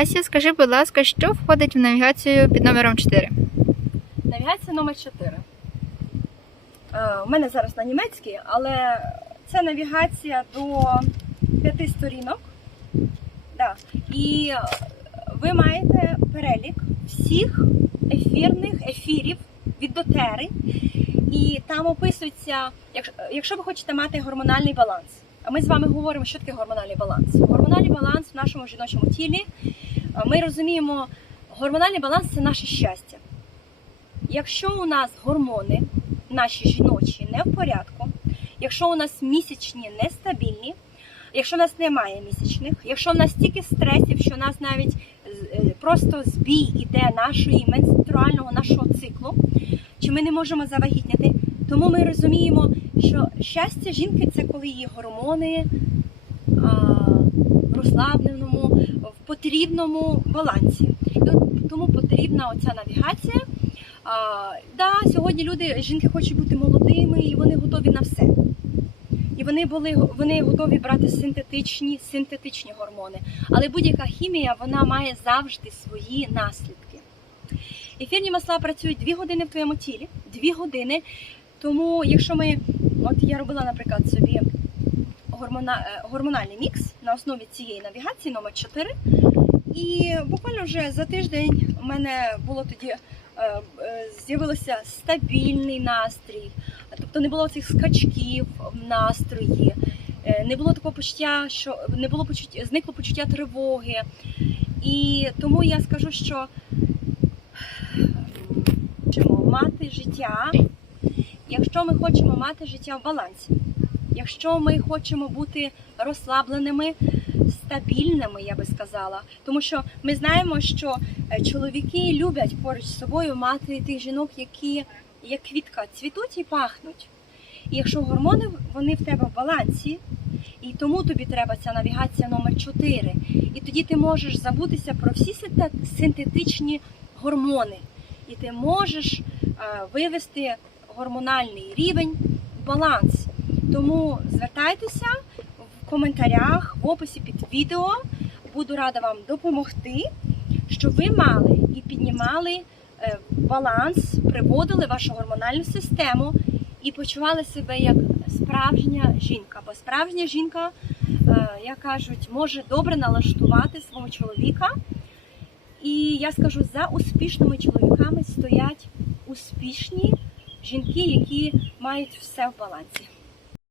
Ася, скажи, будь ласка, що входить в навігацію під номером 4? Навігація номер 4. Е, У мене зараз на німецькій, але це навігація до п'яти сторінок. Да. І ви маєте перелік всіх ефірних ефірів від дотери. І там описується, якщо ви хочете мати гормональний баланс. Ми з вами говоримо, що таке гормональний баланс. Гормональний баланс в нашому жіночому тілі. Ми розуміємо, гормональний баланс це наше щастя. Якщо у нас гормони, наші жіночі, не в порядку, якщо у нас місячні нестабільні, якщо у нас немає місячних, якщо в нас стільки стресів, що у нас навіть е, просто збій іде нашої менструального нашого циклу, чи ми не можемо завагітняти, тому ми розуміємо, що щастя жінки це коли її гормони а, в розслабленому, в потрібному балансі. Тому потрібна оця навігація. А, да, сьогодні люди, жінки хочуть бути молодими і вони готові на все. І вони були вони готові брати синтетичні, синтетичні гормони. Але будь-яка хімія вона має завжди свої наслідки. Ефірні масла працюють 2 години в твоєму тілі, 2 години. Тому, якщо ми, от я робила, наприклад, собі гормона, е, гормональний мікс на основі цієї навігації номер 4 і буквально вже за тиждень у мене було тоді е, е, з'явився стабільний настрій, тобто не було цих скачків в настрої, не було такого почуття, що не було почуття, зникло почуття тривоги. І тому я скажу, що мати життя, якщо ми хочемо мати життя в балансі, якщо ми хочемо бути розслабленими, стабільними, я би сказала, тому що ми знаємо, що е, чоловіки люблять поруч з собою мати тих жінок, які як квітка цвітуть і пахнуть. І якщо гормони вони в тебе в балансі, і тому тобі треба ця навігація номер 4 І тоді ти можеш забутися про всі синтетичні гормони. І ти можеш е, вивести гормональний рівень баланс. Тому звертайтеся в коментарях, в описі під відео. Буду рада вам допомогти, щоб ви мали і піднімали е, баланс, приводили вашу гормональну систему і почували себе як справжня жінка. Бо справжня жінка, е, як кажуть, може добре налаштувати свого чоловіка. І я скажу, за успішними чоловіками стоять успішні жінки, які мають все в балансі.